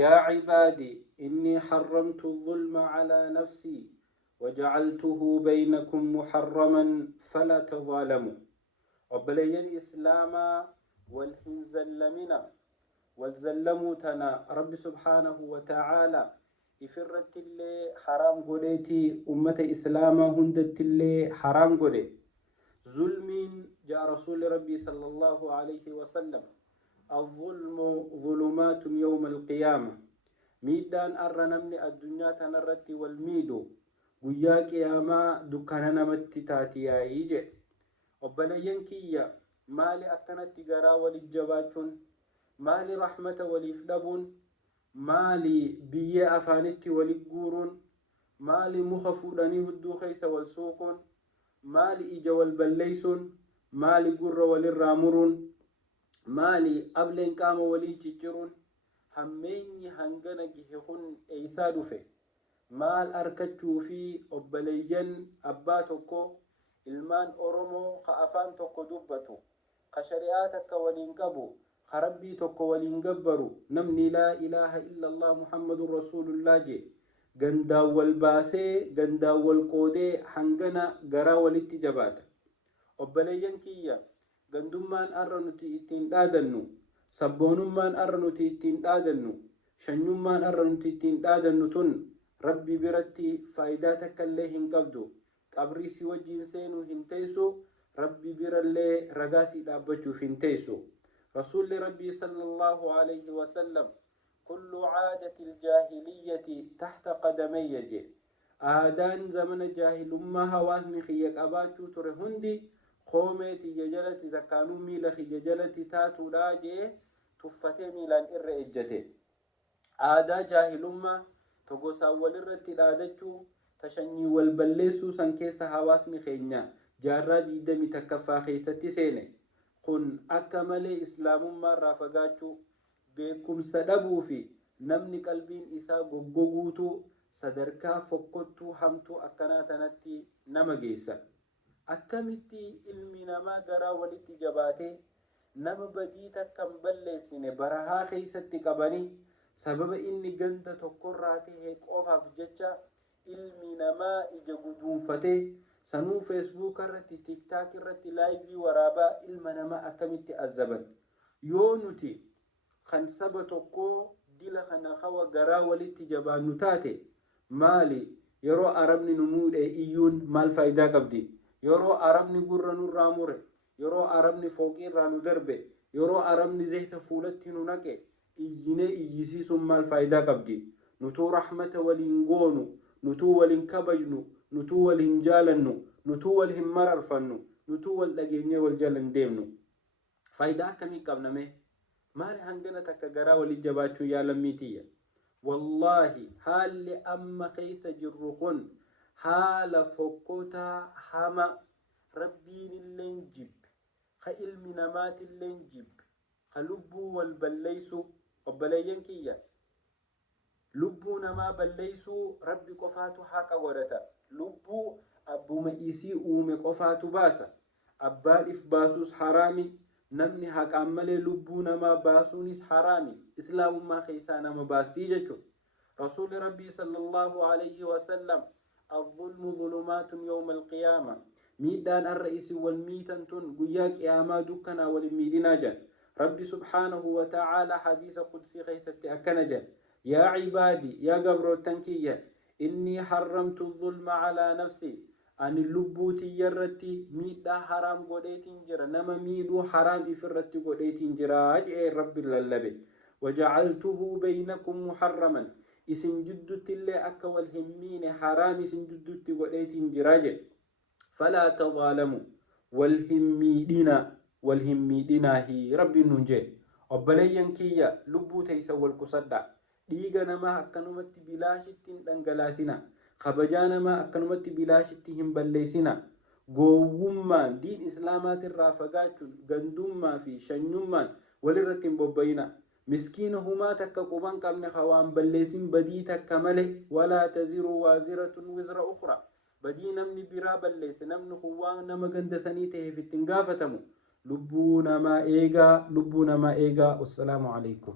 يا عبادي إني حرمت الظلم على نفسي وجعلته بينكم محرما فلا تظالموا. وبلين إسلاما والهنزلمنا والزلموا تنا رب سبحانه وتعالى إفرت اللي حرام قديتي أمة إسلاما هندت اللي حرام قدي ظلم. جاء رسول ربي صلى الله عليه وسلم الظلم ظلمات يوم القيامة. ميدان أرنمني الدنيا تنرتي والميدو ويا قياما دكانا نمتي تاتيا يجي. وبلين كيا مالي أكنت تقرا وللجباتون مالي رحمة وليفدبون مالي بيي أفانتي وليقورون مالي مخفوداني هدو خيس والسوقون مالي إجا والبليسون مالي قر وللرامرون مالي أبلين قام ولي تجرون هميني هنغنا جهخون إيسادو في مال أركتشو في أبليين أباتوكو ilmaan oromoo ka afaan tokko dubbatu ka shari'aa takka waliin qabu ka rabbii tokko waliin gabbaru namni laa ilaaha illallah muhammadun rasuulullah je gandaan wal baasee gandaan wal qoodee hangana garaa walitti jabaata. Obboleeyyan kiyya gandummaan arra nuti ittiin dhaadannu sabboonummaan arra nuti ittiin dhaadannu shanyummaan arra nuti ittiin dhaadannu tun rabbi biratti faayidaa takka illee hin qabdu. qabrii si wajjiin seenuu hin teessu rabbi birallee ragaa si dhaabbachuuf hin teessu. rasuulli rabbii sallallahu alayhi wasallam kullu caadati iljaahiliyyati taxta qadamayya je aadaan zamana jaahilummaa hawaasni kiyya qabaachuu ture hundi koomee tiyya jalatti takkaanuu miila kiyya jalatti taatuudha jee tuffatee miilaan irra ejjate. aadaa jaahilummaa togosaan walirratti dhaadachuu tashanyii wal balleessuu san keessa hawaasni keenya jaarraa 20 takkaffaa keessatti seene. kun akka malee islaamummaa irraa fagaachuu beekumsa dhabuu fi namni qalbiin isaa goggoguutu sadarkaa fokkottuu hamtuu akkanaa tanatti nama geessa. akkamitti ilmi namaa garaa walitti jabaatee nama badii takkan balleessine barahaa keessatti qabanii sababa inni ganda tokkorraa ta'e qofaaf jecha ilmi namaa ija guduunfatee sanuu feesbuuk irratti tiktaak irratti laayivii waraabaa ilma namaa akkamitti azaban. yoo nuti kan saba tokkoo dila kana hawa garaa walitti jabaannu taate maali yeroo arabni nu muudhe iyyuun maal faayidaa qabdi? yeroo arabni gurra nurraa mure yeroo arabni fooqiirraa nu darbe yeroo arabni zayta fuulatti nu naqe iyyinee iyyisiisuun maal faayidaa qabdi? nutuu rahmata waliin goonu nutuu waliin kabajnu nutuu waliin jaalannu nutuu waliin mararfannu nutuu wal dhageenyee wal jalan deemnu faayidaa akkamii qabname? maali hangana takka garaa waliin jabaachuu yaa lammiitiyya? wallaahi haalli amma keessa jirru kun haala fokkotaa hama rabbiin illeen jibbe ka ilmi namaatilleen jibbe ka lubbuu wal balleessu. obboleeyyan kiyya lubbuu namaa balleessuu rabbi qofaatu haqa godhata. lubbuu abbuma isii uume qofaatu baasa. abbaan if baasuus haraami. namni haqaan malee lubbuu namaa baasuunis haraami. islaamummaa keessaa nama baastii jechuudha. rasuulli rabbii sallallahu alayhi wasallam الظلم ظلمات يوم القيامة ميدان الرئيس والميتان تن قيا قياما دكنا والميدنا جن. ربي سبحانه وتعالى حديث قدسي غيثة أكنجا يا عبادي يا قبر التنكية إني حرمت الظلم على نفسي أن اللبوتي يرتي ميدا حرام قديتين جرا نما ميدو حرام إفرتي قديتين جرا أجئ رب اللبي وجعلته بينكم محرما إسن جدت اللي أكا والهمين حرام إسن جدت قديتين جرا فلا تظالموا والهميدنا هي ربي ننجي. وبلين كيا لبو تيسا والكسدا ديغا نما أكنمت بلاشتين دنگلاسنا خبجانا ما أكنمت بلاشتين بلسنا قوما دين إسلامات الرافقات غندوما في شنيوما ولرتين ببينا مسكينهما تكقبان قبن خوان بلسين بديتا كمله ولا تزر وازرة وزر أخرى بدي نمني برا بلس نمن خوان نما غندسانيته في التنقافتمو لبونا ما إيغا والسلام عليكم.